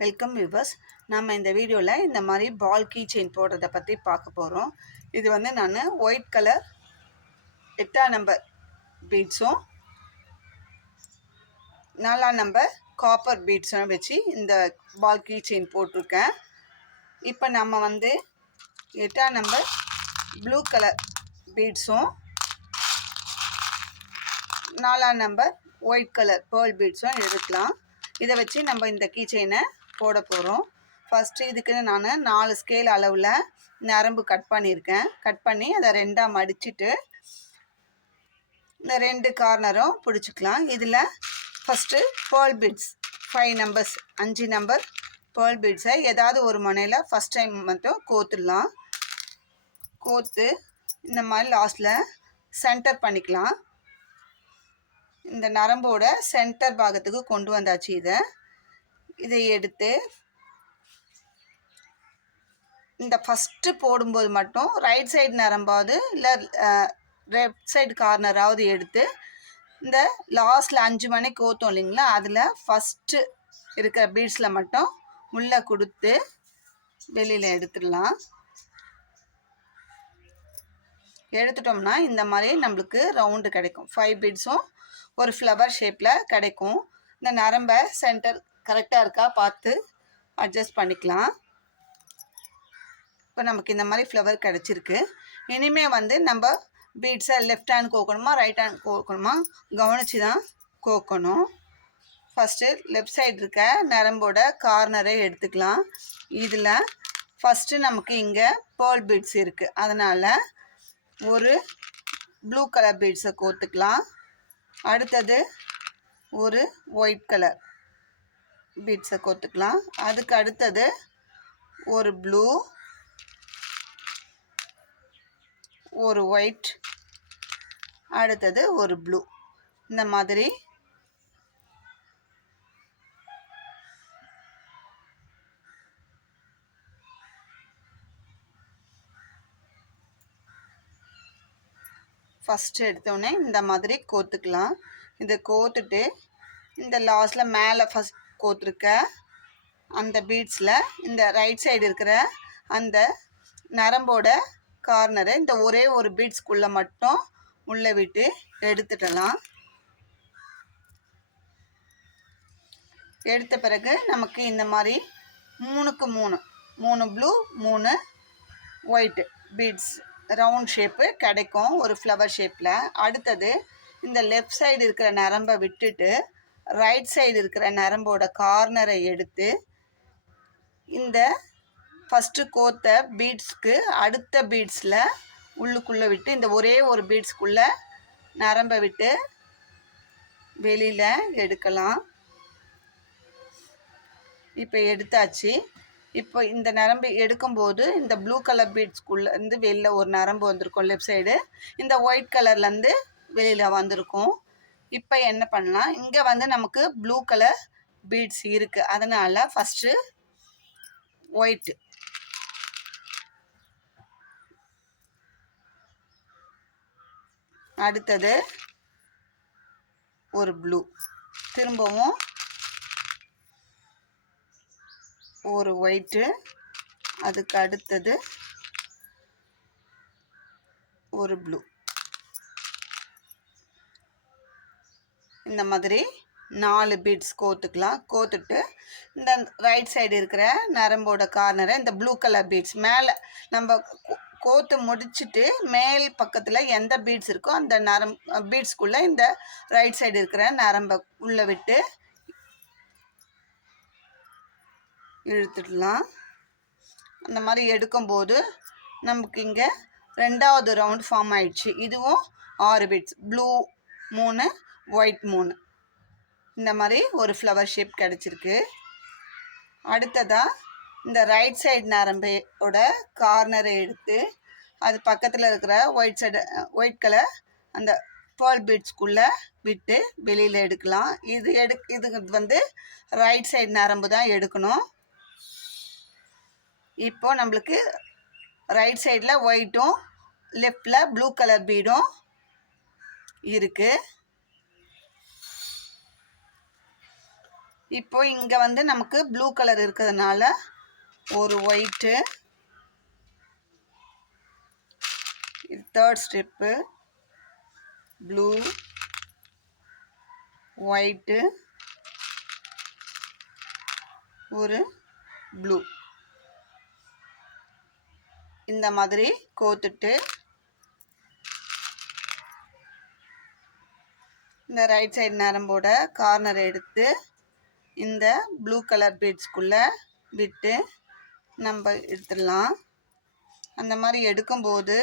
Welcome viewers. நம்ம இந்த வீடியோவில் இந்த மாதிரி பால் கீ செயின் போடுறதை பற்றி பார்க்க போகிறோம். இது வந்து நான் ஒயிட் கலர் 8ஆம் நம்பர் பீட்ஸும் 4ஆம் நம்பர் காப்பர் பீட்ஸும் வச்சு இந்த பால் கீ செயின் போட்டிருக்கேன். இப்போ நம்ம வந்து 8ஆம் நம்பர் ப்ளூ கலர் பீட்ஸும் 4ஆம் நம்பர் ஒயிட் கலர் பேர்ல் பீட்ஸும் எடுக்கலாம். இதை வச்சு நம்ம இந்த கீ செயினை போட போகிறோம். ஃபஸ்ட்டு இதுக்கு நான் 4 ஸ்கேல் அளவில் நரம்பு கட் பண்ணியிருக்கேன். கட் பண்ணி அதை 2ஆக மடிச்சுட்டு இந்த 2 கார்னரும் பிடிச்சிக்கலாம். இதில் first pearl beads 5 numbers 5 number pearl பீட்ஸை ஏதாவது ஒரு முனையில் ஃபஸ்ட் டைம் மட்டும் கோத்துடலாம். கோத்து இந்த மாதிரி லாஸ்ட்டில் சென்டர் பண்ணிக்கலாம். இந்த நரம்போட சென்டர் பாகத்துக்கு கொண்டு வந்தாச்சு. இதை எடுத்து இந்த ஃபஸ்ட்டு போடும்போது மட்டும் ரைட் சைடு நரம்பாவது இல்லை லெஃப்ட் சைடு கார்னராவது எடுத்து இந்த லாஸ்ட்டில் 5 மணி கோத்தோம் இல்லைங்களா, அதில் ஃபஸ்ட்டு இருக்கிற பீட்ஸில் மட்டும் உள்ளே கொடுத்து வெளியில் எடுத்துடலாம். எடுத்துட்டோம்னா இந்த மாதிரி நம்மளுக்கு ரவுண்டு கிடைக்கும். 5 பீட்ஸும் ஒரு ஃப்ளவர் ஷேப்பில் கிடைக்கும். இந்த நரம்பை சென்டர் கரெக்டாக இருக்கா பார்த்து அட்ஜஸ்ட் பண்ணிக்கலாம். இப்போ நமக்கு இந்த மாதிரி ஃப்ளவர் கிடச்சிருக்கு. இனிமேல் வந்து நம்ம பீட்ஸை லெஃப்ட் ஹேண்ட் கோக்கணுமா ரைட் ஹேண்ட் கோக்கணுமா கவனித்து தான் கோக்கணும். ஃபஸ்ட்டு லெஃப்ட் சைடு இருக்க நரம்போட கார்னரை எடுத்துக்கலாம். இதில் ஃபஸ்ட்டு நமக்கு இங்கே பேர்ல் பீட்ஸ் இருக்குது, அதனால் ஒரு ப்ளூ கலர் பீட்ஸை கோத்துக்கலாம். அடுத்தது ஒரு ஒயிட் கலர் பீட்ஸை கோத்துக்கலாம். அதுக்கு அடுத்தது ஒரு ப்ளூ, ஒரு ஒயிட், அடுத்தது ஒரு ப்ளூ. இந்த மாதிரி ஃபஸ்ட்டு எடுத்தோடனே இந்த மாதிரி கோத்துக்கலாம். இதை கோத்துட்டு இந்த லாஸ்ட்டில் மேலே ஃபஸ்ட் கோத்துருக்க அந்த பீட்ஸில் இந்த ரைட் சைடு இருக்கிற அந்த நரம்போட கார்னரை இந்த ஒரே ஒரு பீட்ஸ்குள்ளே மட்டும் உள்ளே விட்டு எடுத்துடலாம். எடுத்த பிறகு நமக்கு இந்த மாதிரி 3க்கு 3 blue 3 white beads round shape கிடைக்கும், ஒரு ஃப்ளவர் ஷேப்பில். அடுத்தது இந்த லெஃப்ட் சைடு இருக்கிற நரம்பை விட்டுட்டு ரைட் சைடு இருக்கிற நரம்போட கார்னரை எடுத்து இந்த ஃபஸ்ட்டு கோத்த பீட்ஸ்க்கு அடுத்த பீட்ஸில் உள்ளுக்குள்ளே விட்டு இந்த ஒரே ஒரு பீட்ஸ்க்குள்ளே நரம்பை விட்டு வெளியில் எடுக்கலாம். இப்போ எடுத்தாச்சு. இப்போ இந்த நரம்பு எடுக்கும்போது இந்த ப்ளூ கலர் பீட்ஸ்குள்ளேருந்து வெளியில் ஒரு நரம்பு வந்திருக்கும் லெஃப்ட் சைடு, இந்த ஒயிட் கலர்லேருந்து வெளியில் வந்திருக்கும். இப்போ என்ன பண்ணலாம், இங்கே வந்து நமக்கு ப்ளூ கலர் பீட்ஸ் இருக்குது, அதனால் ஃபஸ்ட்டு ஒயிட்டு, அடுத்தது ஒரு ப்ளூ, திரும்பவும் ஒரு ஒயிட்டு, அதுக்கு அடுத்தது ஒரு ப்ளூ. இந்த மாதிரி 4 பீட்ஸ் கோத்துக்கலாம். கோத்துட்டு இந்த ரைட் சைடு இருக்கிற நரம்போட கார்னரை இந்த ப்ளூ கலர் பீட்ஸ் மேலே நம்ம கோத்து முடிச்சுட்டு மேல் பக்கத்தில் எந்த பீட்ஸ் இருக்கோ அந்த பீட்ஸ்குள்ளே இந்த ரைட் சைடு இருக்கிற நரம்பை உள்ளே விட்டு இழுத்துடலாம். அந்த மாதிரி எடுக்கும்போது நமக்கு இங்கே 2வது ரவுண்ட் ஃபார்ம் ஆயிடுச்சு. இதுவும் 6 பீட்ஸ், ப்ளூ 3 ஒயிட் 3, இந்த மாதிரி ஒரு ஃப்ளவர் ஷேப் கிடச்சிருக்கு. அடுத்ததாக இந்த ரைட் சைடு நரம்போட கார்னரை எடுத்து அது பக்கத்தில் இருக்கிற ஒயிட் கலர் அந்த பேர்ல் பீட்ஸ்குள்ளே விட்டு வெளியில் எடுக்கலாம். இது வந்து ரைட் சைடு நரம்பு தான் எடுக்கணும். இப்போ நம்மளுக்கு ரைட் சைடில் ஒயிட்டும் லெஃப்டில் ப்ளூ கலர் பீடும் இருக்குது. இப்போ இங்கே வந்து நமக்கு ப்ளூ கலர் இருக்கிறதுனால ஒரு white, third step blue, white, ஒரு ப்ளூ, இந்த மாதிரி கோத்துட்டு இந்த ரைட் சைடு நரம்போட கார்னர் எடுத்து இந்த ப்ளூ கலர் பீட்ஸ்குள்ளே விட்டு நம்ம எடுத்துடலாம். அந்த மாதிரி எடுக்கும்போது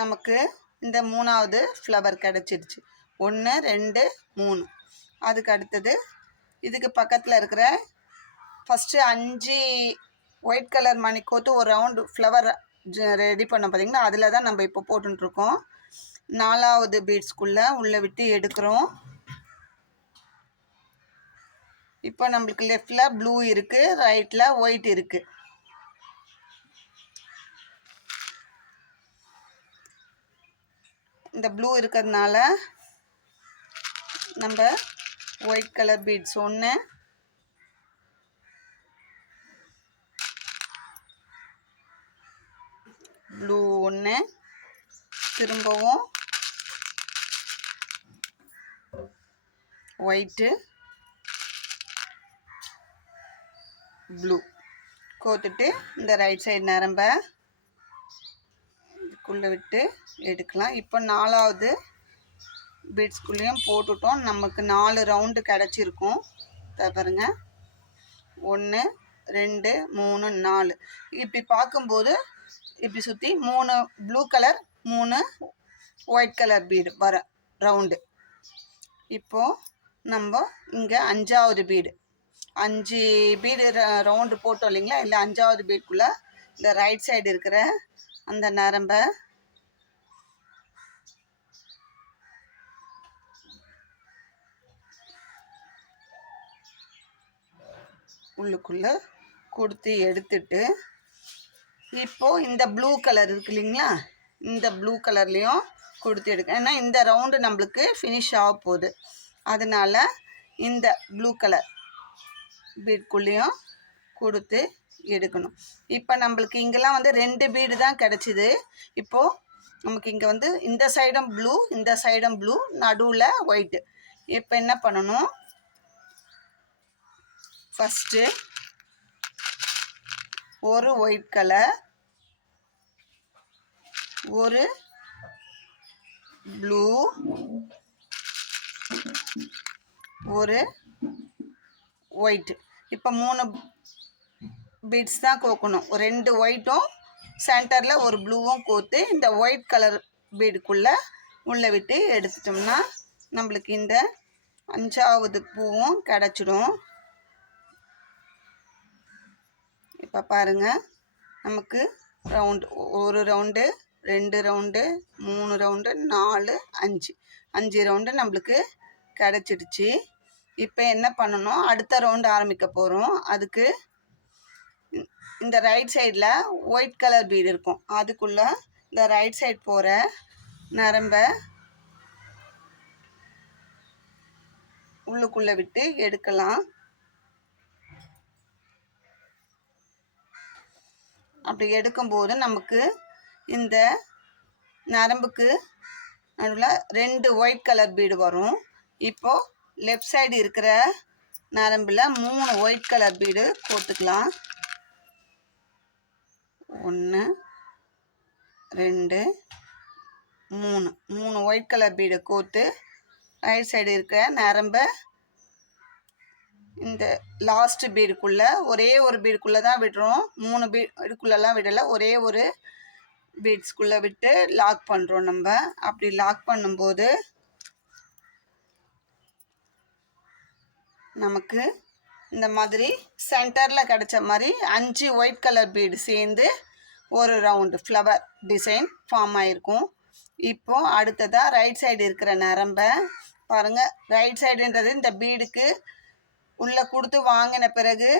நமக்கு இந்த 3வது ஃப்ளவர் கிடச்சிடுச்சு. 1 2 3. அதுக்கு அடுத்தது இதுக்கு பக்கத்தில் இருக்கிற ஃபஸ்ட்டு 5 ஒயிட் கலர் மணி கோத்து ஒரு ரவுண்டு ஃப்ளவர் ரெடி பண்ணோம் பார்த்திங்கன்னா, அதில் தான் நம்ம இப்போ போட்டுருக்கோம். 4வது பீட்ஸ்குள்ளே உள்ளே விட்டு எடுக்கிறோம். இப்போ நம்மளுக்கு லெஃப்டில் ப்ளூ இருக்குது, ரைட்டில் ஒயிட் இருக்குது. இந்த ப்ளூ இருக்கிறதுனால நம்ம ஒயிட் கலர் பீட்ஸ் 1, ப்ளூ 1, திரும்பவும் ஒயிட்டு, ப்ளூ கோத்துட்டு இந்த ரைட் சைடு நரம்பை இதுக்குள்ளே விட்டு எடுக்கலாம். இப்போ 4வது பீட்ஸ்குள்ளேயும் போட்டுட்டோம். நமக்கு 4 ரவுண்டு கிடச்சிருக்கும். பாருங்க, 1 2 3 4. இப்படி பார்க்கும்போது இப்படி சுற்றி 3 blue colour 3 white colour bead வர ரவுண்டு. இப்போது நம்ம இங்கே 5வது பீடு 5 பீடு ரவுண்டு போட்டோம் இல்லைங்களா? இல்லை 5வது பீடுக்குள்ளே இந்த ரைட் சைடு இருக்கிற அந்த நரம்பை உள்ளுக்குள்ளே கொடுத்து எடுத்துட்டு, இப்போது இந்த ப்ளூ கலர் இருக்கு இல்லைங்களா? இந்த ப்ளூ கலர்லேயும் கொடுத்து எடுக்க. ஏன்னா இந்த ரவுண்டு நம்மளுக்கு ஃபினிஷ் ஆக போகுது. அதனால் இந்த ப்ளூ கலர் பீட்குள்ளேயும் கொடுத்து எடுக்கணும். இப்போ நம்மளுக்கு இங்கெல்லாம் வந்து 2 பீடு தான் கிடச்சிது. இப்போது நமக்கு இங்கே வந்து இந்த சைடும் ப்ளூ, இந்த சைடும் ப்ளூ, நடுவில் ஒயிட்டு. இப்போ என்ன பண்ணணும், ஃபஸ்ட்டு ஒரு ஒயிட் கலர், ஒரு ப்ளூ, ஒரு ஒயிட்டு. இப்போ 3 பீட்ஸ் தான் கோக்கணும். 2 ஒயிட்டும் சென்டரில் ஒரு ப்ளூவும் கோத்து இந்த ஒயிட் கலர் பீடுக்குள்ளே உள்ளே விட்டு எடுத்துட்டோம்னா நம்மளுக்கு இந்த 5வது பூவும் கிடச்சிடும். இப்போ பாருங்கள், நமக்கு round 1 round 2 round 3 round 4 5 round நம்மளுக்கு கிடச்சிடுச்சு. இப்போ என்ன பண்ணணும், அடுத்த ரவுண்டு ஆரம்பிக்க போகிறோம். அதுக்கு இந்த ரைட் சைடில் ஒயிட் கலர் பீடு இருக்கும். அதுக்குள்ளே இந்த ரைட் சைடு போகிற நரம்பை உள்ளுக்குள்ளே விட்டு எடுக்கலாம். அப்படி எடுக்கும்போது நமக்கு இந்த நரம்புக்கு நடுவில் 2 ஒயிட் கலர் பீடு வரும். இப்போது லெஃப்ட் சைடு இருக்கிற நரம்பில் 3 ஒயிட் கலர் பீடு கோத்துக்கலாம். 1 2 3 ஒயிட் கலர் பீடை கோத்து ரைட் சைடு இருக்கிற நரம்பை இந்த லாஸ்ட் பீடுக்குள்ளே ஒரே ஒரு பீடுக்குள்ளே தான் விடுறோம். 3 பீடுக்குள்ளெல்லாம் விடலை, ஒரே ஒரு பீட்ஸ்குள்ளே விட்டு லாக் பண்ணுறோம். நம்ம அப்படி லாக் பண்ணும்போது நமக்கு இந்த மாதிரி சென்டரில் கிடச்ச மாதிரி 5 ஒயிட் கலர் பீடு சேர்ந்து ஒரு ரவுண்டு ஃப்ளவர் டிசைன் ஃபார்ம் ஆகிருக்கும். இப்போது அடுத்ததாக ரைட் சைடு இருக்கிற நரம்பை பாருங்கள். ரைட் சைடுன்றது இந்த பீடுக்கு உள்ளே கொடுத்து வாங்கின பிறகு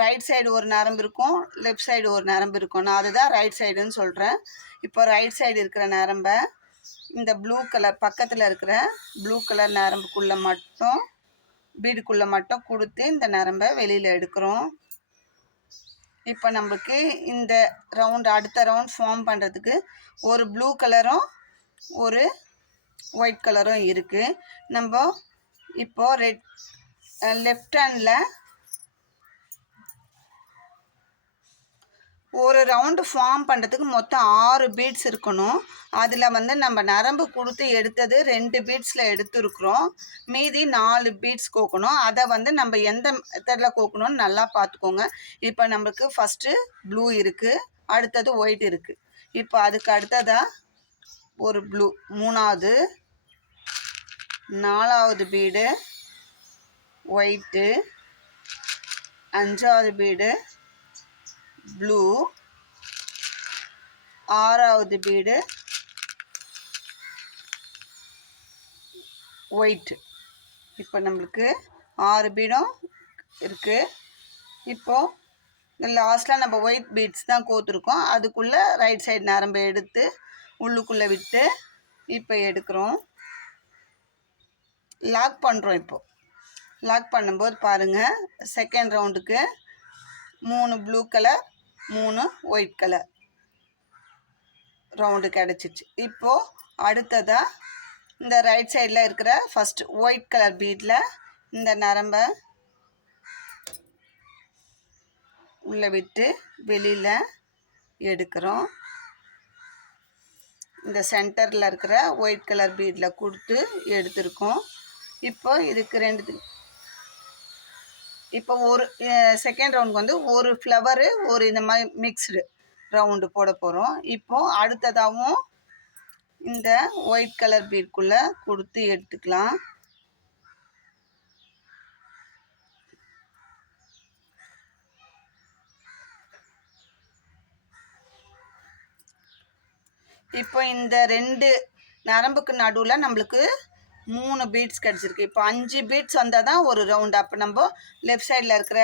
ரைட் சைடு ஒரு நரம்பு இருக்கும், லெஃப்ட் சைடு ஒரு நரம்பு இருக்கும். நான் அதுதான் ரைட் சைடுன்னு சொல்கிறேன். இப்போ ரைட் சைடு இருக்கிற நரம்பை இந்த ப்ளூ கலர் பக்கத்தில் இருக்கிற ப்ளூ கலர் நரம்புக்குள்ளே மட்டும் பீடுக்குள்ளே மட்டும் கொடுத்து இந்த நரம்பை வெளியில் எடுக்கிறோம். இப்போ நமக்கு இந்த ரவுண்ட் அடுத்த ரவுண்ட் ஃபார்ம் பண்ணுறதுக்கு ஒரு ப்ளூ கலரும் ஒரு ஒயிட் கலரும் இருக்குது. நம்ம இப்போது லெஃப்ட் ஹேண்டில் ஒரு ரவுண்டு ஃபார்ம் பண்ணுறதுக்கு மொத்தம் 6 பீட்ஸ் இருக்கணும். அதில் நம்ம நரம்பு கொடுத்து எடுத்தது 2 பீட்ஸில் எடுத்துருக்குறோம். மீதி 4 பீட்ஸ் கோக்கணும். அதை நம்ம எந்த மெத்தடில் கோக்கணும்னு நல்லா பார்த்துக்கோங்க. இப்போ நம்மளுக்கு ஃபஸ்ட்டு ப்ளூ இருக்குது, அடுத்தது ஒயிட் இருக்குது. இப்போ அதுக்கு அடுத்ததாக ஒரு ப்ளூ, 3வது, 4வது பீடு ஒயிட்டு, 5வது பீடு ப்ளூ, 6வது பீடு ஒயிட்டு. இப்போ நம்மளுக்கு 6 பீடும் இருக்குது. இப்போது லாஸ்ட்டில் நம்ம ஒயிட் பீட்ஸ் தான் கோத்துருக்கோம். அதுக்குள்ளே ரைட் சைடு நரம்பு எடுத்து உள்ளுக்குள்ளே விட்டு இப்போ எடுக்கிறோம், லாக் பண்ணுறோம். இப்போது லாக் பண்ணும்போது பாருங்கள், செகண்ட் ரவுண்டுக்கு 3 blue colour 3 white colour round கிடச்சிச்சு. இப்போது அடுத்ததாக இந்த ரைட் சைடில் இருக்கிற ஃபஸ்ட்டு ஒயிட் கலர் பீடில் இந்த நரம்பை உள்ளே விட்டு வெளியில் எடுக்கிறோம். இந்த சென்டரில் இருக்கிற ஒயிட் கலர் பீடில் கொடுத்து எடுத்துருக்கோம். இப்போ இதுக்கு இப்போ ஒரு செகண்ட் ரவுண்டுக்கு ஒரு ஃப்ளவரு ஒரு இந்த மாதிரி மிக்ஸ்டு ரவுண்டு போட போகிறோம். இப்போது அடுத்ததாகவும் இந்த ஒயிட் கலர் பீட்குள்ளே கொடுத்து எடுத்துக்கலாம். இப்போ இந்த 2 நரம்புக்கு நடுவில் நம்மளுக்கு 3 பீட்ஸ் கிடச்சிருக்கு. இப்போ 5 பீட்ஸ் வந்தால் தான் ஒரு ரவுண்டு. அப்போ நம்ம லெஃப்ட் சைடில் இருக்கிற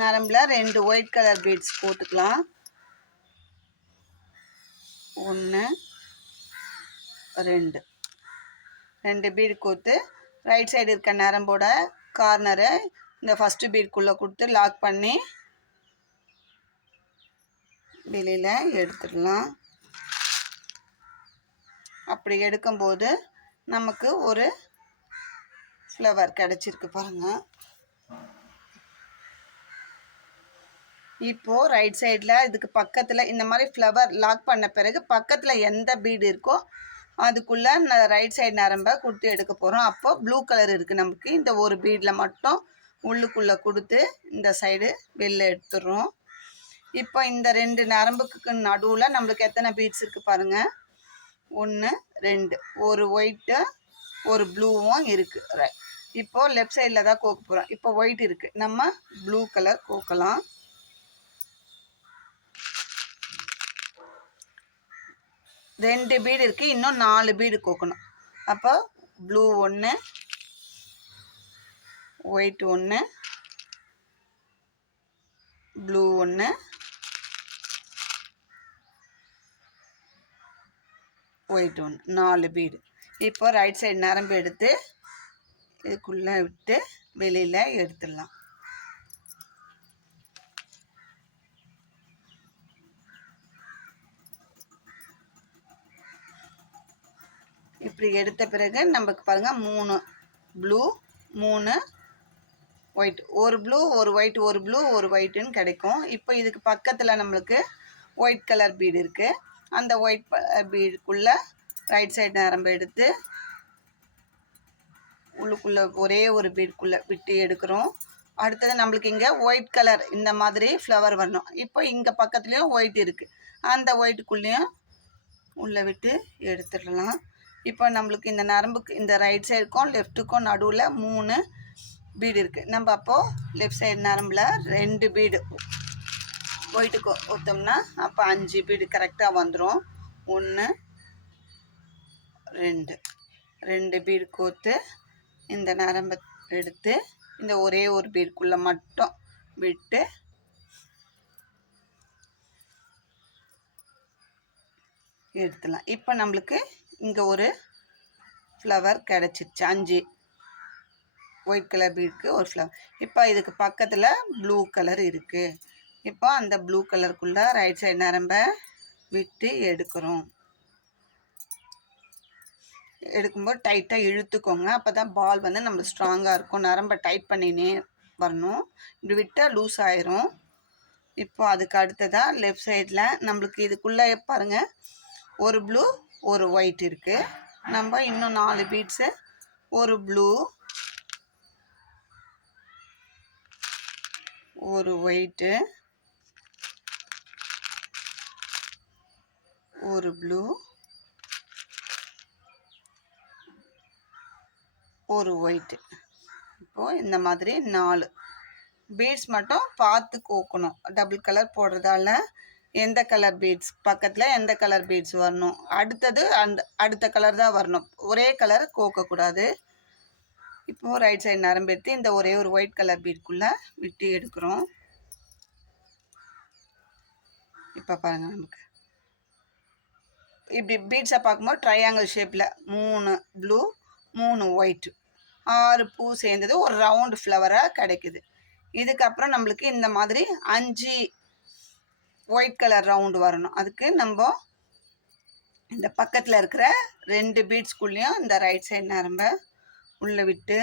நரம்பில் 2 ஒயிட் கலர் பீட்ஸ் போட்டுக்கலாம். 1 2 பீடு கோத்து ரைட் சைடு இருக்க நரம்போட கார்னரை இந்த ஃபஸ்ட்டு பீடுக்குள்ளே கொடுத்து லாக் பண்ணி வெளியில் எடுத்துடலாம். அப்படி எடுக்கும்போது நமக்கு ஒரு ஃப்ளவர் கிடச்சிருக்கு பாருங்கள். இப்போது ரைட் சைடில் இதுக்கு பக்கத்தில் இந்த மாதிரி ஃப்ளவர் லாக் பண்ண பிறகு பக்கத்தில் எந்த பீடு இருக்கோ அதுக்குள்ளே ரைட் சைடு நரம்பை கொடுத்து எடுக்க போகிறோம். அப்போது ப்ளூ கலர் இருக்குது நமக்கு. இந்த ஒரு பீடில் மட்டும் உள்ளுக்குள்ளே கொடுத்து இந்த சைடு வெளில எடுத்துடுறோம். இப்போ இந்த 2 நரம்புக்கு நடுவில் நம்மளுக்கு எத்தனை பீட்ஸ் இருக்குது பாருங்கள். 1 2 ஒரு ஒயிட்டு ஒரு ப்ளூவும் இருக்குது. ரைட். இப்போது லெஃப்ட் சைடில் தான் கோக்க போகிறோம். இப்போ ஒயிட் இருக்குது, நம்ம ப்ளூ கலர் கோக்கலாம். ரெண்டு பீடு இருக்குது, இன்னும் 4 பீடு கோக்கணும். அப்போ blue 1 white 1 blue 1 white 1 4 bead. இப்போ ரைட் சைடு நரம்பு எடுத்து இதுக்குள்ளே விட்டு வெளியில் எடுத்துடலாம். இப்படி எடுத்த பிறகு நமக்கு பாருங்கள் 3 ப்ளூ 3 ஒயிட், ஒரு ப்ளூ ஒரு ஒயிட் ஒரு ப்ளூ ஒரு ஒயிட்டுன்னு கிடைக்கும். இப்போ இதுக்கு பக்கத்தில் நம்மளுக்கு ஒயிட் கலர் பீடு இருக்குது. அந்த ஒயிட் பீடுக்குள்ளே ரைட் சைடு நரம்பு எடுத்து உள்ளுக்குள்ளே ஒரே ஒரு பீடுக்குள்ளே விட்டு எடுக்கிறோம். அடுத்தது நம்மளுக்கு இங்கே ஒயிட் கலர் இந்த மாதிரி ஃப்ளவர் வரணும். இப்போ இங்கே பக்கத்துலேயும் ஒயிட் இருக்குது, அந்த ஒயிட்டுக்குள்ளேயும் உள்ளே விட்டு எடுத்துடலாம். இப்போ நம்மளுக்கு இந்த நரம்புக்கு இந்த ரைட் சைடுக்கும் லெஃப்ட்டுக்கும் நடுவில் 3 பீடு இருக்குது. நம்ம அப்போது லெஃப்ட் சைடு நரம்பில் 2 பீடு ஒயிட்டுக்கு ஊற்றோம்னா அப்போ 5 பீடு கரெக்டாக வந்துடும். 1 2 பீடு கோத்து இந்த நரம்பை எடுத்து இந்த ஒரே ஒரு பீடுக்குள்ளே மட்டும் விட்டு எடுத்துடலாம். இப்போ நம்மளுக்கு இங்கே ஒரு ஃப்ளவர் கிடச்சிருச்சு. 5 ஒயிட் கலர் பீடுக்கு ஒரு ஃப்ளவர். இப்போ இதுக்கு பக்கத்தில் ப்ளூ கலர் இருக்குது. இப்போ அந்த ப்ளூ கலருக்குள்ளே ரைட் சைடு நரம்ப விட்டு எடுக்கிறோம். எடுக்கும்போது டைட்டாக இழுத்துக்கோங்க. அப்போ தான் பால் வந்து நம்மளுக்கு ஸ்ட்ராங்காக இருக்கும். நரம்பை டைட் பண்ணினே வரணும். இப்படி விட்டால் லூஸ் ஆயிரும். இப்போ அதுக்கு அடுத்ததாக லெஃப்ட் சைடில் நம்மளுக்கு இதுக்குள்ளே பாருங்கள், ஒரு ப்ளூ ஒரு ஒயிட் இருக்குது. நம்ம இன்னும் 4 பீட்ஸு, ஒரு ப்ளூ ஒரு ஒயிட்டு, ஒரு ப்ளூ ஒரு ஒயிட்டு. இப்போது இந்த மாதிரி 4 பீட்ஸ் மட்டும் பார்த்து கோக்கணும். டபுள் கலர் போடுறதால எந்த கலர் பீட்ஸ் பக்கத்தில் எந்த கலர் பீட்ஸ் வரணும், அடுத்தது அடுத்த கலர் தான் வரணும். ஒரே கலர் கோக்கக்கூடாது. இப்போது ரைட் சைடு நரம்பு எடுத்து இந்த ஒரே ஒரு ஒயிட் கலர் பீட்குள்ளே விட்டு எடுக்கிறோம். இப்போ பாருங்கள், நமக்கு இப்படி பீட்ஸை பார்க்கும்போது ட்ரையாங்கிள் ஷேப்பில் 3 ப்ளூ 3 ஒயிட்டு 6 பூ சேர்ந்தது ஒரு ரவுண்டு ஃப்ளவராக கிடைக்குது. இதுக்கப்புறம் நம்மளுக்கு இந்த மாதிரி 5 ஒயிட் கலர் ரவுண்டு வரணும். அதுக்கு நம்ம இந்த பக்கத்தில் இருக்கிற 2 பீட்ஸ்குள்ளேயும் இந்த ரைட் சைடு நரம்ப உள்ளே விட்டு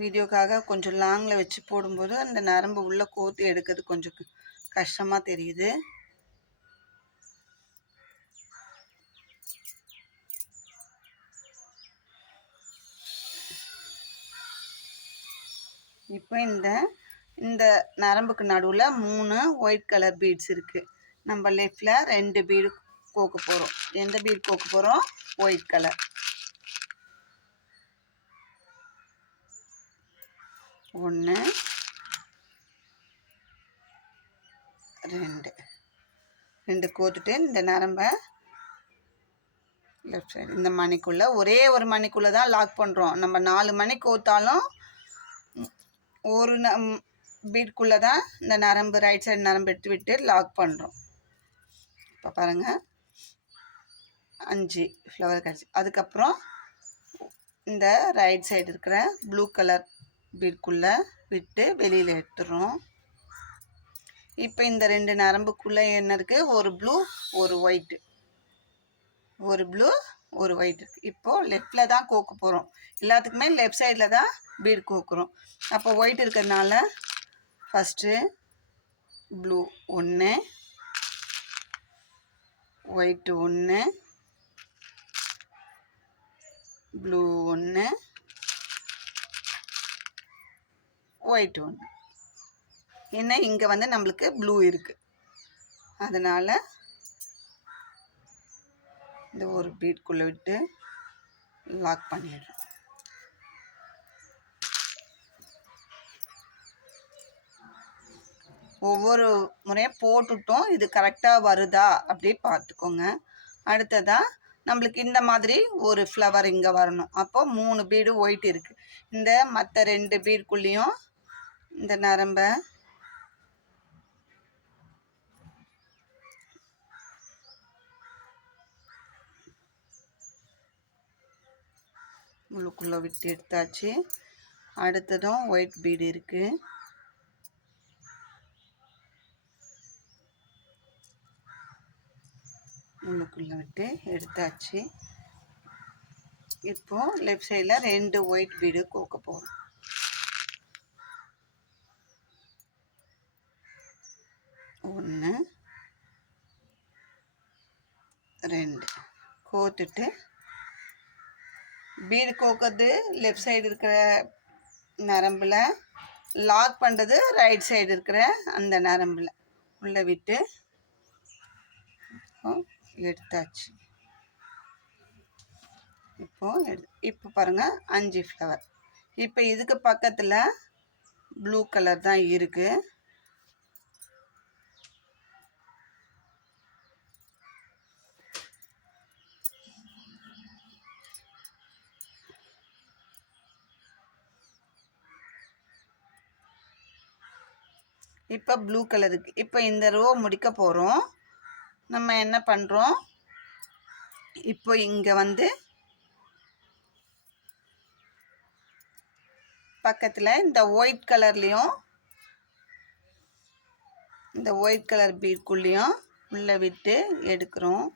வீடியோக்காக கொஞ்சம் லாங்கில் வச்சு போடும்போது அந்த நரம்பு உள்ளே கோர்த்து எடுக்கிறது கொஞ்சம் கஷ்டமாக தெரியுது. இப்போ இந்த நரம்புக்கு நடுவில் 3 ஒயிட் கலர் பீட்ஸ் இருக்குது. நம்ம லெஃப்டில் 2 பீடு கோக்க போகிறோம். எந்த பீடு கோக்க போகிறோம்? White colour. 1 2 கோத்துட்டு இந்த நரம்பை லெஃப்ட் சைடு இந்த மணிக்குள்ளே ஒரே ஒரு மணிக்குள்ளே தான் லாக் பண்ணுறோம். நம்ம 4 மணி கோத்தாலும் ஒரு பீட்குள்ளே தான் இந்த நரம்பு ரைட் சைடு நரம்பு எடுத்து விட்டு லாக் பண்ணுறோம். இப்போ பாருங்கள், 5 ஃப்ளவர் கிடச்சி. அதுக்கப்புறம் இந்த ரைட் சைடு இருக்கிற ப்ளூ கலர் பீட்குள்ளே விட்டு வெளியில் எடுத்துடுறோம். இப்போ இந்த 2 நரம்புக்குள்ளே என்ன இருக்குது? ஒரு ப்ளூ ஒரு ஒயிட்டு, ஒரு ப்ளூ ஒரு ஒயிட் இருக்குது. இப்போது லெஃப்டில் தான் கோக்க போகிறோம். எல்லாத்துக்குமே லெஃப்ட் சைடில் தான் பீடு கோக்குறோம். அப்போ ஒயிட் இருக்கிறதுனால first blue 1 white 1 blue 1 white 1. ஏன்னா இங்கே வந்து நம்மளுக்கு ப்ளூ இருக்குது, அதனால் இந்த ஒரு பீட்குள்ளே விட்டு லாக் பண்ணிடுறோம். ஒவ்வொரு முறையும் போட்டுட்டோம், இது கரெக்டாக வருதா அப்படி பார்த்துக்கோங்க. அடுத்ததாக நம்மளுக்கு இந்த மாதிரி ஒரு ஃப்ளவர் இங்கே வரணும். அப்போது 3 பீடு ஒயிட் இருக்குது. இந்த மற்ற 2 பீடுக்குள்ளேயும் இந்த நரம்பை உள்ளுக்குள்ளே விட்டு எடுத்தாச்சு. அடுத்ததும் ஒயிட் பீடு இருக்குது. உள்ளுக்குள்ளே விட்டு எடுத்தாச்சு. இப்போது லெஃப்ட் சைடில் 2 ஒயிட் பீடு கோக்க போகிறோம். 1 2 கோத்துட்டு பீடு கோக்கிறது லெஃப்ட் சைடு இருக்கிற நரம்பில், லாக் பண்ணுறது ரைட் சைடு இருக்கிற அந்த நரம்பில் உள்ளே விட்டு எடுத்தாச்சு. இப்போ பாருங்கள் 5 ஃப்ளவர். இப்போ இதுக்கு பக்கத்தில் ப்ளூ கலர் தான் இருக்குது. இப்போ ப்ளூ கலருக்கு இப்போ இந்த ரோ முடிக்க போகிறோம். நம்ம என்ன பண்ணுறோம், இப்போ இங்கே வந்து பக்கத்தில் இந்த ஒயிட் கலர்லேயும் இந்த ஒயிட் கலர் பீட்குள்ளேயும் உள்ளே விட்டு எடுக்கிறோம்.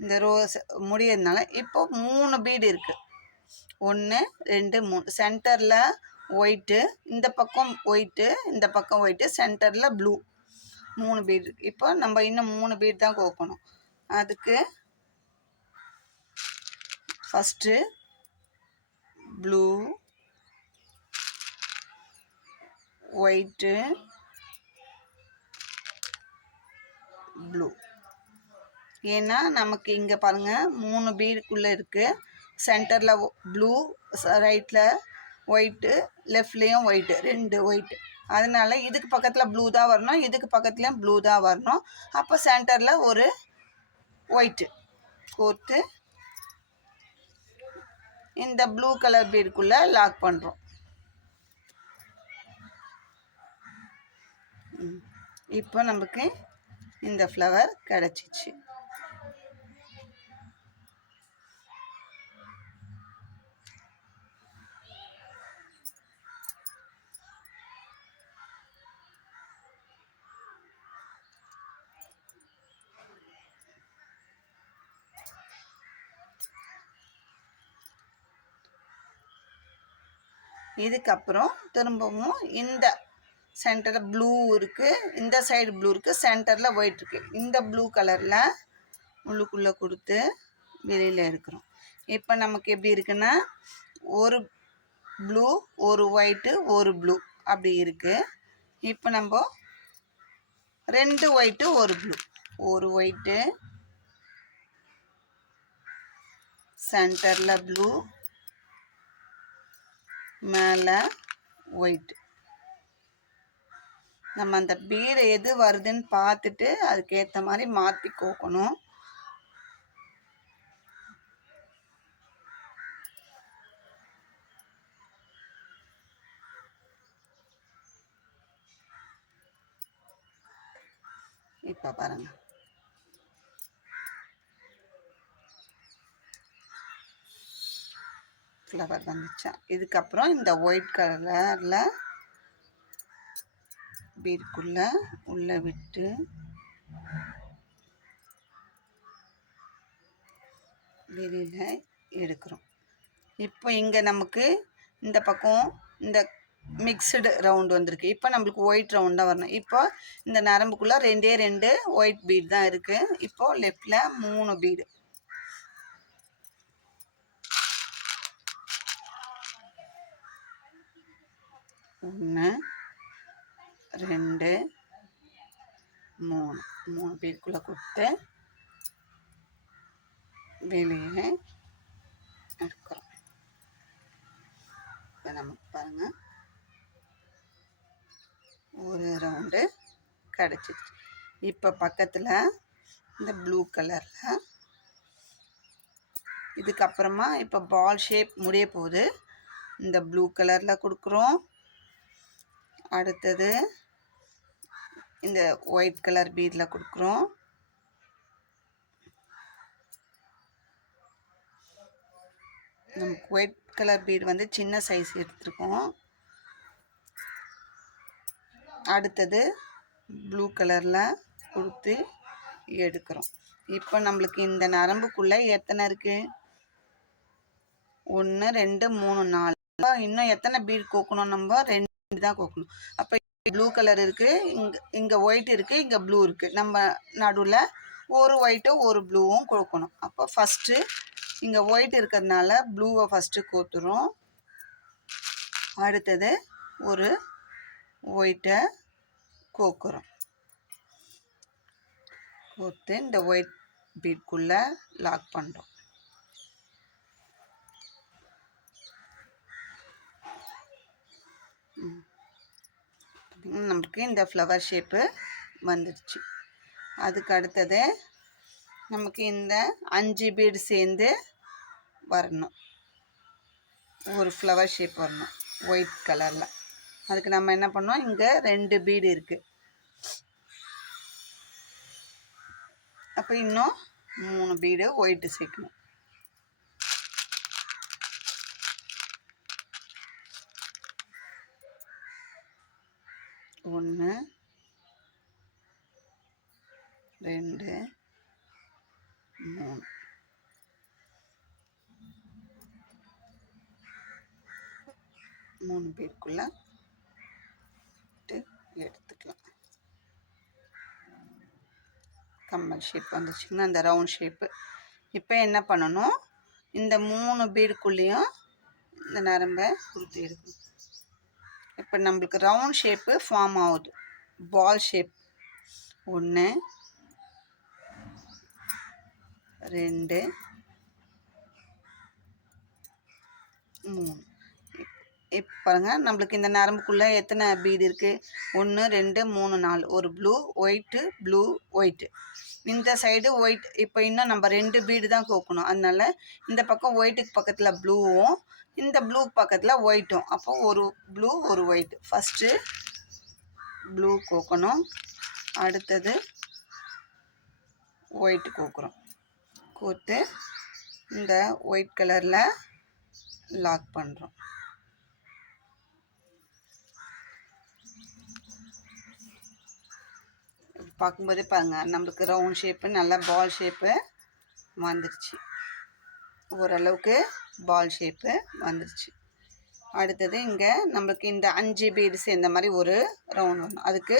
இந்த ரோஸ் முடியறதுனால இப்போ 3 பீடு இருக்குது. 1 2 3 சென்டரில் ஒயிட்டு, இந்த பக்கம் ஒயிட்டு, இந்த பக்கம் ஒயிட்டு, சென்டரில் ப்ளூ. 3 பீடு இருக்குது. இப்போ நம்ம இன்னும் 3 பீடு தான் கோக்கணும். அதுக்கு ஃபஸ்ட்டு ப்ளூ, ஒயிட்டு, ப்ளூ. ஏன்னா நமக்கு இங்கே பாருங்கள் 3 பீடுக்குள்ளே இருக்குது. சென்டரில் ப்ளூ, ரைட்டில் ஒயிட்டு, லெஃப்ட்லேயும் ஒயிட்டு, 2 ஒயிட்டு. அதனால இதுக்கு பக்கத்தில் ப்ளூ தான் வரணும், இதுக்கு பக்கத்துலேயும் ப்ளூ தான் வரணும். அப்போ சென்டரில் ஒரு ஒயிட்டு கோர்த்து இந்த ப்ளூ கலர் பீடுக்குள்ளே லாக் பண்ணுறோம். இப்போ நமக்கு இந்த ஃப்ளவர் கிடச்சிச்சு. இதுக்கப்புறம் திரும்பவும் இந்த சென்டரில் ப்ளூ இருக்குது, இந்த சைடு ப்ளூ இருக்குது, சென்டரில் ஒயிட் இருக்குது. இந்த ப்ளூ கலரில் உள்ளுக்குள்ளே கொடுத்து வெளியில் எடுக்கிறோம். இப்போ நமக்கு எப்படி இருக்குன்னா ஒரு ப்ளூ, ஒரு ஒயிட்டு, ஒரு ப்ளூ அப்படி இருக்குது. இப்போ நம்ம 2 ஒயிட்டு, ஒரு ப்ளூ, ஒரு ஒயிட்டு, சென்டரில் ப்ளூ, மேலே ஒயிட். நம்ம அந்த பீடு எது வருதுன்னு பார்த்துட்டு அதுக்கேற்ற மாதிரி மாற்றி கோக்கணும். இப்போ பாருங்க, ஃப்ளவர் வந்துச்சா. இதுக்கப்புறம் இந்த ஒயிட் கலரில் பீடுக்குள்ளே உள்ளே விட்டு வெளியில் எடுக்கிறோம். இப்போ இங்கே நமக்கு இந்த பக்கம் இந்த மிக்சடு ரவுண்டு வந்திருக்கு. இப்போ நம்மளுக்கு ஒயிட் ரவுண்ட் தான் வரணும். இப்போ இந்த நரம்புக்குள்ளே 2 ஒயிட் பீட் தான் இருக்குது. இப்போது லெஃப்டில் 3 பீடு. ஒன்று, 2, 3 பீடுக்குள்ளே கொடுத்து வெளியே எடுக்கிறோம். இப்போ நமக்கு பாருங்கள் ஒரு ரவுண்டு கிடச்சிச்சு. இப்போ பக்கத்தில் இந்த ப்ளூ கலரில் இதுக்கப்புறமா இப்போ பால் ஷேப் முடிய போகுது. இந்த ப்ளூ கலரில் கொடுக்குறோம். அடுத்தது இந்த ஒயிட் கலர் பீடில் கொடுக்குறோம். நமக்கு ஒயிட் கலர் பீடு வந்து சின்ன சைஸ் எடுத்துருக்கோம். அடுத்தது ப்ளூ கலரில் கொடுத்து எடுக்கிறோம். இப்போ நம்மளுக்கு இந்த நரம்புக்குள்ளே எத்தனை இருக்குது? 1 2 3 4. இன்னும் எத்தனை பீடு கோக்கணும்? நம்ம 2 தான் கோக்கணும். அப்போ ப்ளூ கலர் இருக்குது, இங்கே ஒயிட் இருக்குது, இங்கே ப்ளூ இருக்குது. நம்ம நடுவில் ஒரு ஒயிட்டும் ஒரு ப்ளூவும் கோக்கணும். அப்போ ஃபஸ்ட்டு இங்கே ஒயிட் இருக்கிறதுனால ப்ளூவை ஃபஸ்ட்டு கோத்துரும். அடுத்தது ஒரு ஒயிட்டை கோக்குறோம். கோத்து இந்த ஒயிட் பீட்குள்ளே லாக் பண்ணுறோம். நமக்கு இந்த ஃப்ளவர் ஷேப்பு வந்துடுச்சு. அதுக்கு அடுத்தது நமக்கு இந்த 5 பீடு சேர்ந்து வரணும், ஒரு ஃப்ளவர் ஷேப் வரணும் ஒயிட் கலரில். அதுக்கு நம்ம என்ன பண்ணோம், இங்கே 2 பீடு இருக்குது. அப்போ இன்னும் 3 பீடு ஒயிட்டு சேர்க்கணும். ஒன்று, 2, 3. 3 பீடுக்குள்ளே எடுத்துக்கலாம். கம்மல் ஷேப் வந்துச்சுங்கன்னா அந்த ரவுண்ட் ஷேப்பு. இப்போ என்ன பண்ணணும், இந்த 3 பீடுக்குள்ளேயும் இந்த நரம்பை குறுத்து எடுக்கணும். இப்போ நம்மளுக்கு ரவுண்ட் ஷேப்பு ஃபார்ம் ஆகுது, பால் ஷேப். 1, 2, 3. இப்போ பாருங்கள், நம்மளுக்கு இந்த நரம்புக்குள்ளே எத்தனை பீடு இருக்குது? 1, 2, 3, 4. ஒரு ப்ளூ, ஒயிட்டு, ப்ளூ, ஒயிட்டு. இந்த சைடு ஒயிட். இப்போ இன்னும் நம்ம 2 பீடு தான் கோக்கணும். அதனால இந்த பக்கம் ஒயிட்டுக்கு பக்கத்தில் ப்ளூவும், இந்த ப்ளூக்கு பக்கத்தில் ஒயிட்டும். அப்போ ஒரு ப்ளூ, ஒரு ஒயிட். ஃபஸ்ட்டு ப்ளூ கோக்கணும், அடுத்தது ஒயிட்டு கோக்குறோம். கோர்த்து இந்த ஒயிட் கலரில் லாக் பண்ணுறோம். பார்க்கும்போதே பாருங்கள், நம்மளுக்கு ரவுண்ட் ஷேப்பு நல்லா பால் ஷேப்பு வந்துருச்சு. ஓரளவுக்கு பால் ஷேப்பு வந்துருச்சு. அடுத்தது இங்கே நம்மளுக்கு இந்த 5 பீடு சேர்ந்த மாதிரி ஒரு ரவுண்ட் வரணும். அதுக்கு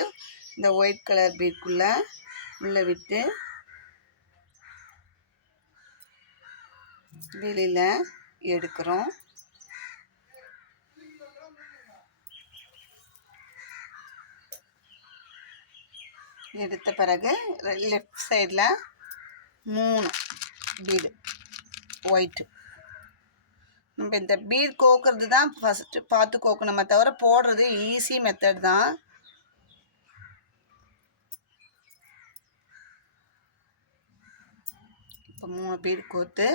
இந்த ஒயிட் கலர் பீட்குள்ளே உள்ளே விட்டு வெளியில் எடுக்கிறோம். எடுத்த பிறகு லெஃப்ட் சைடில் 3 பீடு ஒயிட்டு. நம்ம இந்த பீட் கோக்கிறது தான் ஃபஸ்ட்டு பார்த்து கோக்கணுமே தவிர போடுறது ஈஸி மெத்தட் தான். இப்போ 3 பீடு கோர்த்து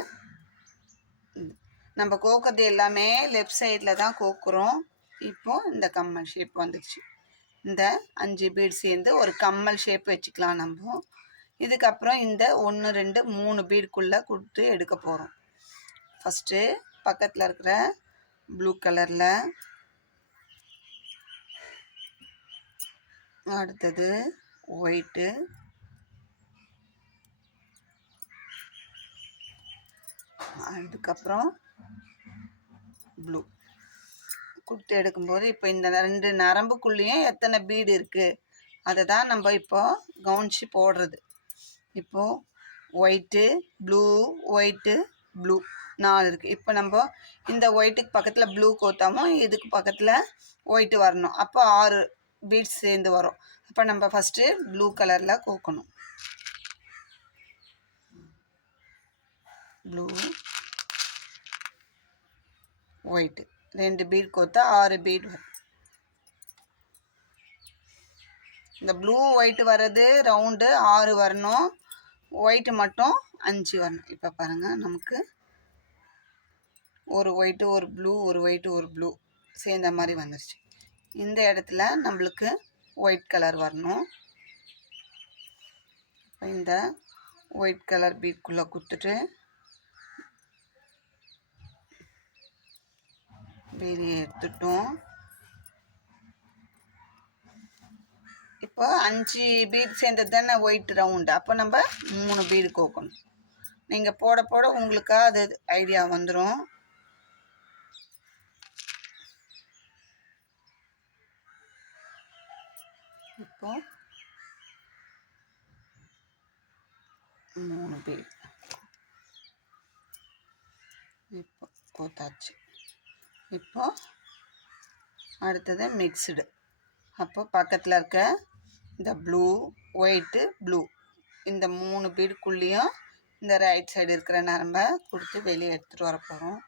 நம்ம கோக்கிறது எல்லாமே லெஃப்ட் சைடில் தான் கோக்குறோம். இப்போது இந்த கம்மல் ஷேப் வந்துடுச்சு. இந்த 5 பீடு சேர்ந்து ஒரு கம்மல் ஷேப் வச்சுக்கலாம் நம்ம. இதுக்கப்புறம் இந்த 1, 2, 3 பீடுக்குள்ளே கொடுத்து எடுக்க போகிறோம். ஃபஸ்ட்டு பக்கத்தில் இருக்கிற ப்ளூ கலரில், அடுத்தது ஒயிட்டு, அதுக்கப்புறம் ப்ளூ கொடுத்து எடுக்கும்போது இப்போ இந்த 2 நரம்புக்குள்ளேயும் எத்தனை பீடு இருக்குது அதை தான் நம்ம இப்போ கவனித்து போடுறது. இப்போது ஒயிட்டு, ப்ளூ, ஒயிட்டு, ப்ளூ 4 இருக்குது. இப்போ நம்ம இந்த ஒயிட்டுக்கு பக்கத்தில் ப்ளூ கோத்தாமல் இதுக்கு பக்கத்தில் ஒயிட்டு வரணும். அப்போ 6 பீட்ஸ் சேர்ந்து வரும். அப்போ நம்ம ஃபஸ்ட்டு ப்ளூ கலரில் கோக்கணும். ப்ளூ, ஒயிட்டு 2 பீட் கோத்தா 6 பீட் வரும். இந்த ப்ளூ ஒயிட்டு வர்றது ரவுண்டு 6 வரணும், ஒயிட்டு மட்டும் 5 வரணும். இப்போ பாருங்கள், நமக்கு ஒரு ஒயிட்டு, ஒரு ப்ளூ, ஒரு ஒயிட்டு, ஒரு ப்ளூ சேர்ந்த மாதிரி வந்துருச்சு. இந்த இடத்துல நம்மளுக்கு ஒயிட் கலர் வரணும். இந்த ஒயிட் கலர் பீட்குள்ளே குத்துட்டு வெளியே எடுத்துட்டோம். இப்போ 5 பீட் சேர்ந்தது தானே ஒயிட் ரவுண்டு. அப்போ நம்ம 3 பீடு கோக்கணும். நீங்கள் போட போட உங்களுக்கு அது ஐடியா வந்துடும். இப்போ 3 பீடு இப்போ கோத்தாச்சு. இப்போ அடுத்தது மிக்ஸ்டு. அப்போ பக்கத்தில் இருக்க இந்த ப்ளூ, ஒயிட்டு, ப்ளூ இந்த 3 பீடுக்குள்ளேயும் இந்த ரைட் சைடு இருக்கிற நரம்பை கொடுத்து வெளியே எடுத்துகிட்டு வர போகிறோம்.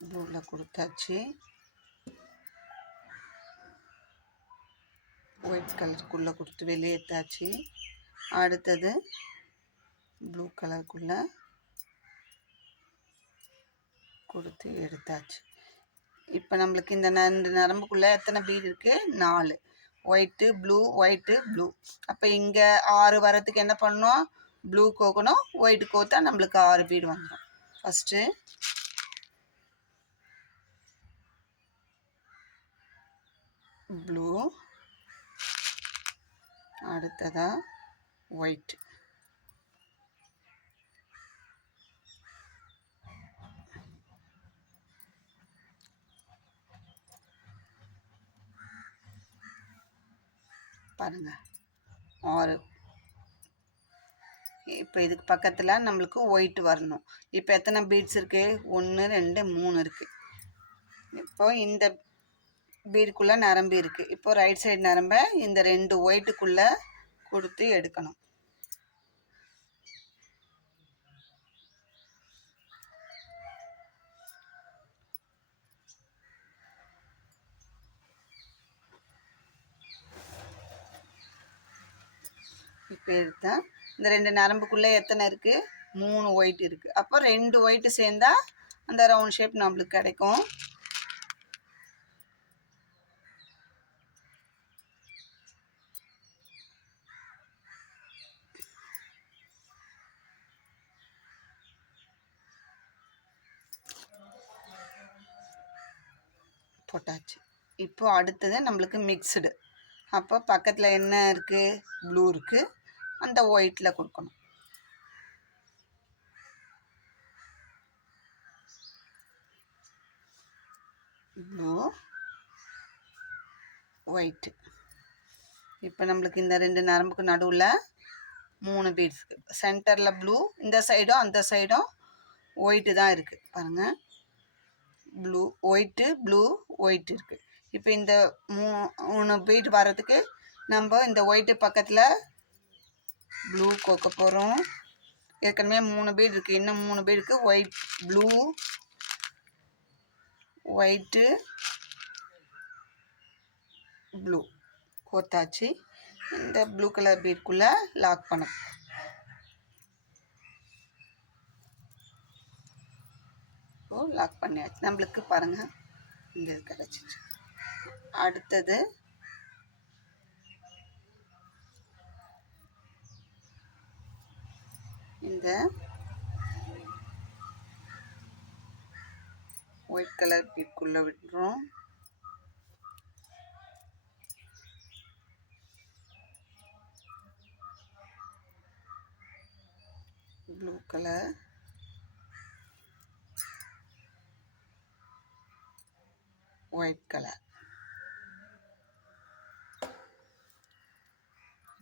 ப்ளூவில் கொடுத்தாச்சு. ஒயிட் கலருக்குள்ளே கொடுத்து வெளியே எடுத்தாச்சு. அடுத்தது ப்ளூ கலருக்குள்ளே கொடுத்து எடுத்தாச்சு. இப்போ நம்மளுக்கு இந்த நரம்புக்குள்ளே எத்தனை பீடு இருக்குது? 4. White blue white blue. அப்போ இங்கே 6 வரத்துக்கு என்ன பண்ணணும்? ப்ளூ கோக்கணும், ஒயிட் கோத்தா நம்மளுக்கு 6 பீடு வந்துடும். ஃபஸ்ட்டு ப்ளூ, அடுத்ததா ஒயிட், பாருங்க 6. இப்போ இதுக்கு பக்கத்தில் நம்மளுக்கு ஒயிட் வரணும். இப்போ எத்தனை பீட்ஸ் இருக்குது? 1 2 3 இருக்குது. இப்போ இந்த பீடுக்குள்ளே நரம்பு இருக்குது. இப்போ ரைட் சைடு நரம்பை இந்த 2 ஒயிட்டுக்குள்ளே கொடுத்து எடுக்கணும். இப்போ எடுத்தா இந்த 2 நரம்புக்குள்ளே எத்தனை இருக்குது? 3 ஒயிட் இருக்குது. அப்போ 2 ஒயிட்டு சேர்ந்தா அந்த ரவுண்ட் ஷேப் நம்மளுக்கு கிடைக்கும். போட்டாச்சு. இப்போ அடுத்தது நம்மளுக்கு மிக்ஸ்டு. அப்போ பக்கத்தில் என்ன இருக்குது? ப்ளூ இருக்குது, அந்த ஒயிட்டில் கொடுக்கணும். Blue white. இப்போ நம்மளுக்கு இந்த 2 நரம்புக்கு நடுவில் 3 பீட்ஸ் இருக்குது. சென்டரில் ப்ளூ, இந்த சைடும் அந்த சைடும் ஒயிட்டு தான் இருக்குது. பாருங்கள், ப்ளூ ஒயிட்டு ப்ளூ ஒயிட் இருக்குது. இப்போ இந்த 3 பீட் வர்றதுக்கு நம்ம இந்த ஒயிட்டு பக்கத்தில் ப்ளூ கோக்க போகிறோம். ஏற்கனவே 3 பீட் இருக்குது, இன்னும் 3 பீட் இருக்குது. ஒயிட் ப்ளூ ஒயிட்டு ப்ளூ கோத்தாச்சு. இந்த ப்ளூ கலர் பீட்குள்ளே லாக் பண்ணணும். லாக் பண்ணியாச்சு. நம்மளுக்கு பாருங்கள் இங்கே கிடச்சிச்சு. அடுத்தது இந்த ஒயிட் கலர் பீட்குள்ளே விட்டுறோம். Blue colour white colour.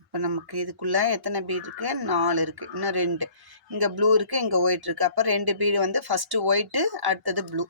இப்போ நமக்கு இதுக்குள்ளே எத்தனை பீட் இருக்குது? 4 இருக்குது, இன்னும் 2. இங்கே ப்ளூ இருக்குது, இங்கே ஒயிட் இருக்குது. அப்போ 2 பீடு வந்து ஃபஸ்ட்டு ஒயிட்டு, அடுத்தது ப்ளூ.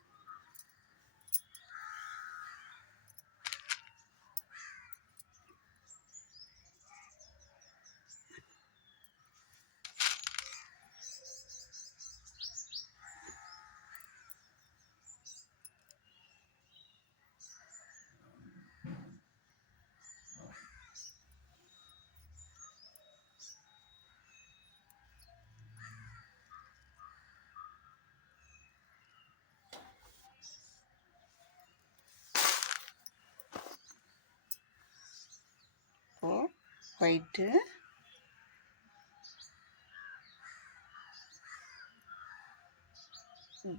White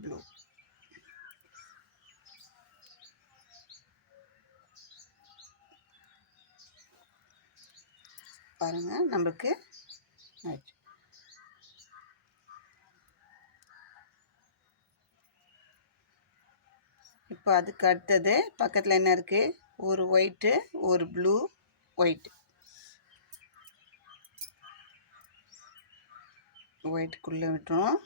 blue. பாருங்கள் நம்மளுக்கு ஆயிடுச்சு. இப்போ அதுக்கு அடுத்தது பக்கத்தில் என்ன இருக்குது? ஒரு ஒயிட்டு ஒரு ப்ளூ ஒயிட்டு. ஒயிட்டுக்குள்ளே விட்டுரும்.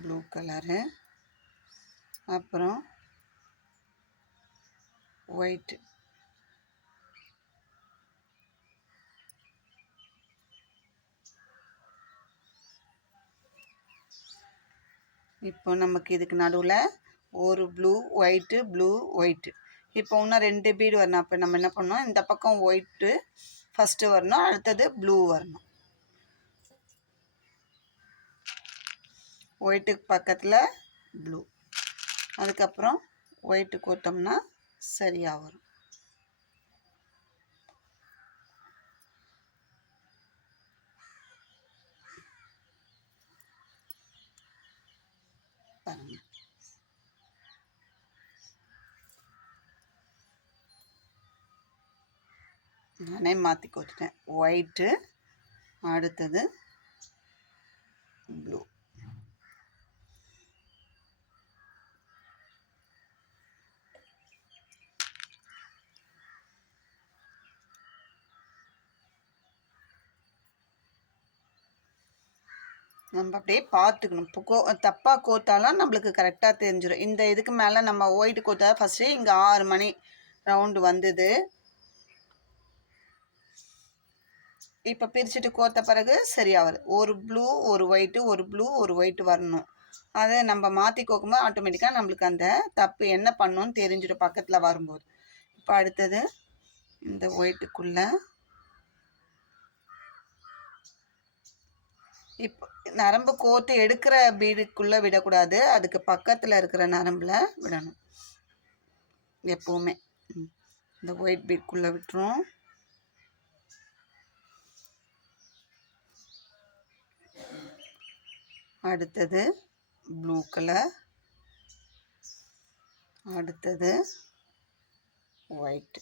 ப்ளூ கலரு, அப்புறம் ஒயிட்டு. இப்போ நமக்கு இதுக்கு நடுவில் ஒரு ப்ளூ ஒயிட்டு ப்ளூ ஒயிட்டு. இப்போ இன்னும் 2 பீடு வரணும். அப்போ நம்ம என்ன பண்ணோம்? இந்த பக்கம் ஒயிட்டு ஃபஸ்ட்டு வரணும், அடுத்தது ப்ளூ வரணும். ஒயிட்டுக்கு பக்கத்தில் ப்ளூ, அதுக்கப்புறம் ஒயிட்டு கோத்தோம்னா சரியாக வரும். பாருங்கள், நானே மாற்றி கோத்துட்டேன். ஒயிட்டு, அடுத்தது ப்ளூ. நம்ம அப்படியே பார்த்துக்கணும். இப்போ தப்பாக கோத்தாலும் நம்மளுக்கு கரெக்டாக தெரிஞ்சிடும். இந்த இதுக்கு மேலே நம்ம ஒயிட் கோத்தா ஃபஸ்ட்டு இங்கே 6 மணி ரவுண்டு வந்தது. இப்போ பிரிச்சுட்டு கோத்த பிறகு சரியாக வருது. ஒரு ப்ளூ ஒரு ஒயிட்டு, ஒரு ப்ளூ ஒரு ஒயிட்டு வரணும். அதை நம்ம மாற்றி கோக்கும்போது ஆட்டோமேட்டிக்காக நம்மளுக்கு அந்த தப்பு என்ன பண்ணணும்னு தெரிஞ்சிடும் பக்கத்தில் வரும்போது. இப்போ அடுத்தது இந்த ஒயிட்டுக்குள்ளே இப்போ நரம்பு கோத்து எடுக்கிற பீடுக்குள்ளே விடக்கூடாது, அதுக்கு பக்கத்தில் இருக்கிற நரம்பில் விடணும் எப்போவுமே. இந்த ஒயிட் பீட்குள்ளே விட்டுரும். அடுத்தது ப்ளூ கலர், அடுத்தது ஒயிட்.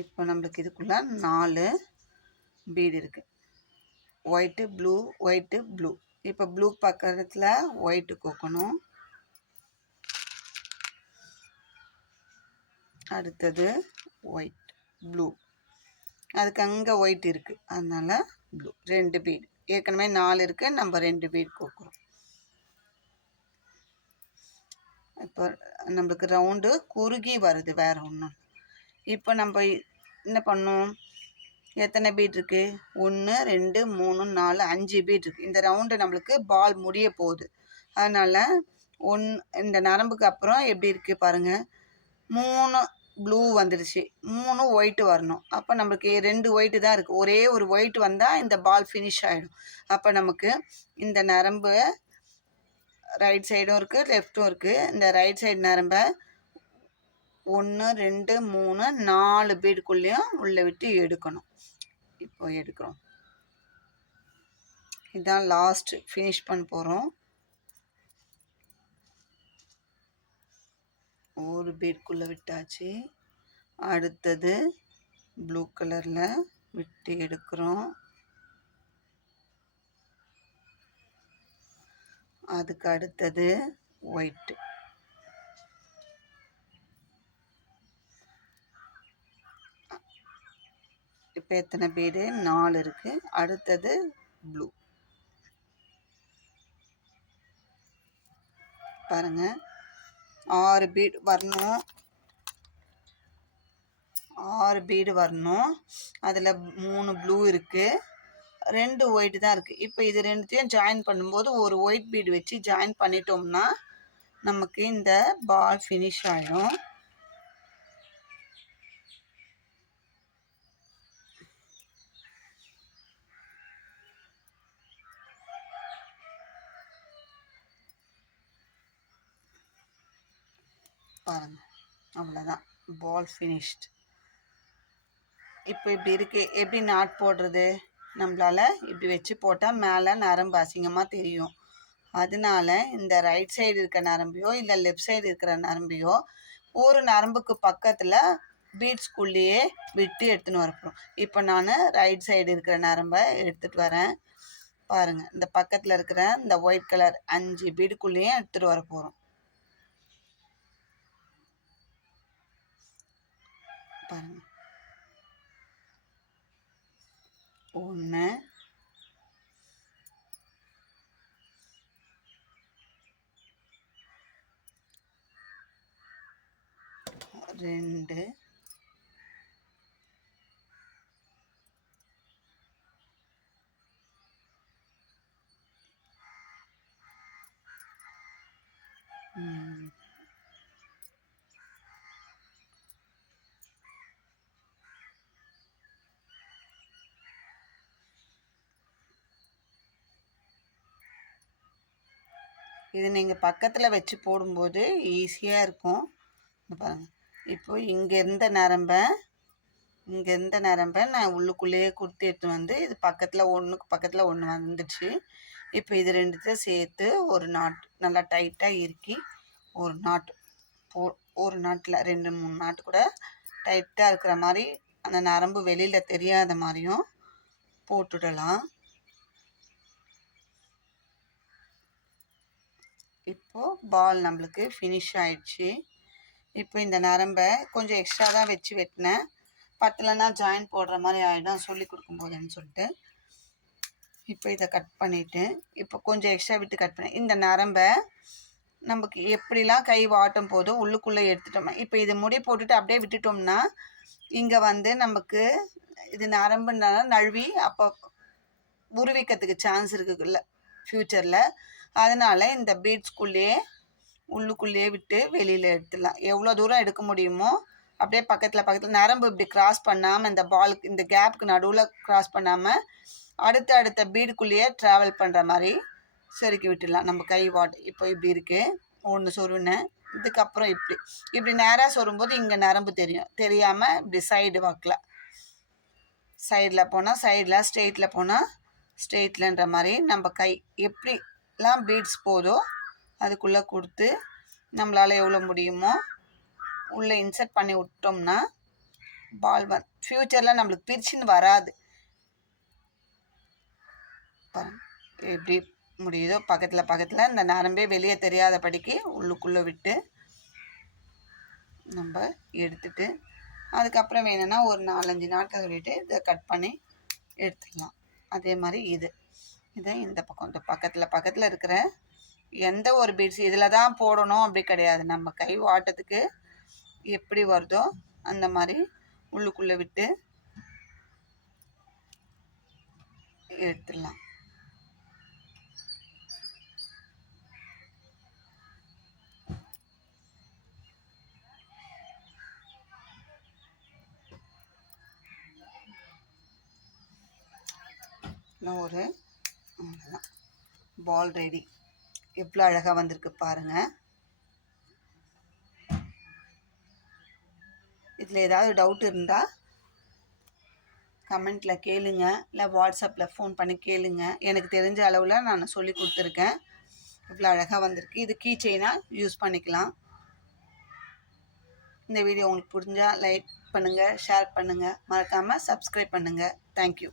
இப்போ நம்மளுக்கு இதுக்குள்ளே 4 பீடு இருக்குது. White blue, white blue. இப்போ ப்ளூ பக்கத்தில் ஒயிட்டு கோக்கணும். அடுத்தது ஒயிட் ப்ளூ, அதுக்கு அங்கே ஒயிட் இருக்குது, அதனால் ப்ளூ. 2 பீடு, ஏற்கனவே 4 இருக்குது, நம்ம 2 பீடு கோக்குறோம். இப்போ நம்மளுக்கு ரவுண்டு குறுகி வருது, வேறு ஒன்றும். இப்போ நம்ம என்ன பண்ணோம், எத்தனை பீட் இருக்குது? 1 2 3 4 5 பீட் இருக்குது. இந்த ரவுண்டு நம்மளுக்கு பால் முடிய போகுது. அதனால் இந்த நரம்புக்கு அப்புறம் எப்படி இருக்குது பாருங்கள், 3 ப்ளூ வந்துடுச்சு, 3 ஒயிட்டு வரணும். அப்போ நம்மளுக்கு 2 ஒயிட்டு தான் இருக்குது. ஒரே ஒரு ஒயிட் வந்தால் இந்த பால் ஃபினிஷ் ஆகிடும். அப்போ நமக்கு இந்த நரம்பு ரைட் சைடும் இருக்குது, லெஃப்ட்டும் இருக்குது. இந்த ரைட் சைடு நரம்பை 1 2 3 4 பீடுக்குள்ளேயும் உள்ளே விட்டு எடுக்கணும். இப்போ எடுக்கிறோம். இதுதான் லாஸ்ட் ஃபினிஷ் பண்ண போகிறோம். ஒரு பீடுக்குள்ளே விட்டாச்சு. அடுத்தது ப்ளூ கலரில் விட்டு எடுக்கிறோம். அதுக்கு அடுத்தது ஒயிட்டு. இப்போ எத்தனை பீடு? 4 இருக்குது. அடுத்தது ப்ளூ. பாருங்கள், 6 பீடு வரணும். 6 பீடு வரணும். அதில் 3 ப்ளூ இருக்குது, 2 ஒயிட்டு தான் இருக்குது. இப்போ இது ரெண்டுத்தையும் ஜாயின் பண்ணும்போது ஒரு ஒயிட் பீடு வச்சு ஜாயின் பண்ணிட்டோம்னா நமக்கு இந்த பால் ஃபினிஷ் ஆகிடும். பாருங்கள், அவ்வளோதான், பால் ஃபினிஷ்ட். இப்போ இப்படி இருக்குது. எப்படி நாட் போடுறது? நம்மளால் இப்படி வச்சு போட்டால் மேலே நரம்பு அசிங்கமாக தெரியும். அதனால இந்த ரைட் சைடு இருக்கிற நரம்பையோ இல்லை லெஃப்ட் சைடு இருக்கிற நரம்பையோ ஒரு நரம்புக்கு பக்கத்தில் பீட்ஸ்குள்ளேயே விட்டு எடுத்துன்னு வரப்போம். இப்போ நான் ரைட் சைடு இருக்கிற நரம்பை எடுத்துகிட்டு வரேன். பாருங்கள், இந்த பக்கத்தில் இருக்கிற இந்த ஒயிட் கலர் 5 பீடுக்குள்ளேயே எடுத்துகிட்டு வர போகிறோம். பாருங்கள், 1 2 3 இது நீங்கள் பக்கத்தில் வச்சு போடும்போது ஈஸியாக இருக்கும். பாருங்கள், இப்போ இங்கே இருந்த நரம்பை நான் உள்ளுக்குள்ளேயே கொடுத்து எடுத்து வந்து இது பக்கத்தில் ஒன்றுக்கு பக்கத்தில் ஒன்று வந்துடுச்சு. இப்போ இது ரெண்டுத்தையும் சேர்த்து ஒரு நாட் நல்லா டைட்டாக இறுக்கி ஒரு நாட்டில் 2-3 நாட்டு கூட டைட்டாக இருக்கிற மாதிரி அந்த நரம்பு வெளியில் தெரியாத மாதிரியும் போட்டுடலாம். இப்போது பால் நம்மளுக்கு ஃபினிஷ் ஆயிடுச்சு. இப்போ இந்த நரம்பை கொஞ்சம் எக்ஸ்ட்ரா தான் வச்சு வெட்டினேன், பத்தலைன்னா ஜாயின் போடுற மாதிரி ஆகிடும் சொல்லி கொடுக்கும்போதுன்னு சொல்லிட்டு. இப்போ இதை கட் பண்ணிவிட்டு இப்போ கொஞ்சம் எக்ஸ்ட்ரா விட்டு கட் பண்ணேன். இந்த நரம்பை நமக்கு எப்படிலாம் கை வாட்டும் போதோ உள்ளுக்குள்ளே எடுத்துட்டோம்னா, இப்போ இது முடி போட்டுட்டு அப்படியே விட்டுட்டோம்னா இங்கே வந்து நமக்கு இது நரம்புனால நழுவி அப்போ உருவிக்கிறதுக்கு சான்ஸ் இருக்குல்ல ஃப்யூச்சரில். அதனால் இந்த உள்ளுக்குள்ளேயே விட்டு வெளியில் எடுத்துடலாம். எவ்வளோ தூரம் எடுக்க முடியுமோ அப்படியே பக்கத்தில் நரம்பு இப்படி கிராஸ் பண்ணாமல் இந்த பாலுக்கு இந்த கேப்புக்கு நடுவில் கிராஸ் பண்ணாமல் அடுத்த பீடுக்குள்ளேயே ட்ராவல் பண்ணுற மாதிரி செருக்கி விட்டுடலாம். நம்ம கை இப்போ இப்படி இருக்குது, ஒன்று சொருவினேன். இதுக்கப்புறம் இப்படி நேராக சொரும்போது இங்கே நரம்பு தெரியாமல் இப்படி சைடு வாக்கில் சைடில் போனால் சைடில், ஸ்ட்ரெயிட்டில் போனால் ஸ்ட்ரெயிட்லன்ற மாதிரி நம்ம கை எப்படிலாம் பீட்ஸ் போதோ அதுக்குள்ளே கொடுத்து நம்மளால் எவ்வளோ முடியுமோ உள்ளே இன்சர்ட் பண்ணி விட்டோம்னா பால் ஃப்யூச்சரில் நம்மளுக்கு பிரிச்சுன்னு வராது. எப்படி முடியுதோ பக்கத்தில் இந்த நரம்பே வெளியே தெரியாதபடிக்கு உள்ளுக்குள்ளே விட்டு நம்ம எடுத்துட்டு அதுக்கப்புறம் வேணும்னா ஒரு 4-5 நாட்கள் சொல்லிட்டு இதை கட் பண்ணி எடுத்துக்கலாம். அதே மாதிரி இதை இந்த பக்கம் இந்த பக்கத்தில் இருக்கிற எந்த ஒரு பீட்ஸ் இதில் தான் போடணும் அப்படி கிடையாது. நம்ம கை வாட்டத்துக்கு எப்படி வருதோ அந்த மாதிரி உள்ளுக்குள்ளே விட்டு எடுத்துடலாம். ஒரு பால் ரெடி. எவ்வளோ அழகாக வந்திருக்கு பாருங்கள். இதில் ஏதாவது டவுட் இருந்தால் கமெண்ட்டில் கேளுங்க, இல்லை வாட்ஸ்அப்பில் ஃபோன் பண்ணி கேளுங்க. எனக்கு தெரிஞ்ச அளவில் நான் சொல்லி கொடுத்துருக்கேன். இவ்வளோ அழகாக வந்திருக்கு. இது கீ செயினாக யூஸ் பண்ணிக்கலாம். இந்த வீடியோ உங்களுக்கு புரிஞ்சால் லைக் பண்ணுங்கள், ஷேர் பண்ணுங்கள், மறக்காமல் சப்ஸ்கிரைப் பண்ணுங்கள். தேங்க்யூ.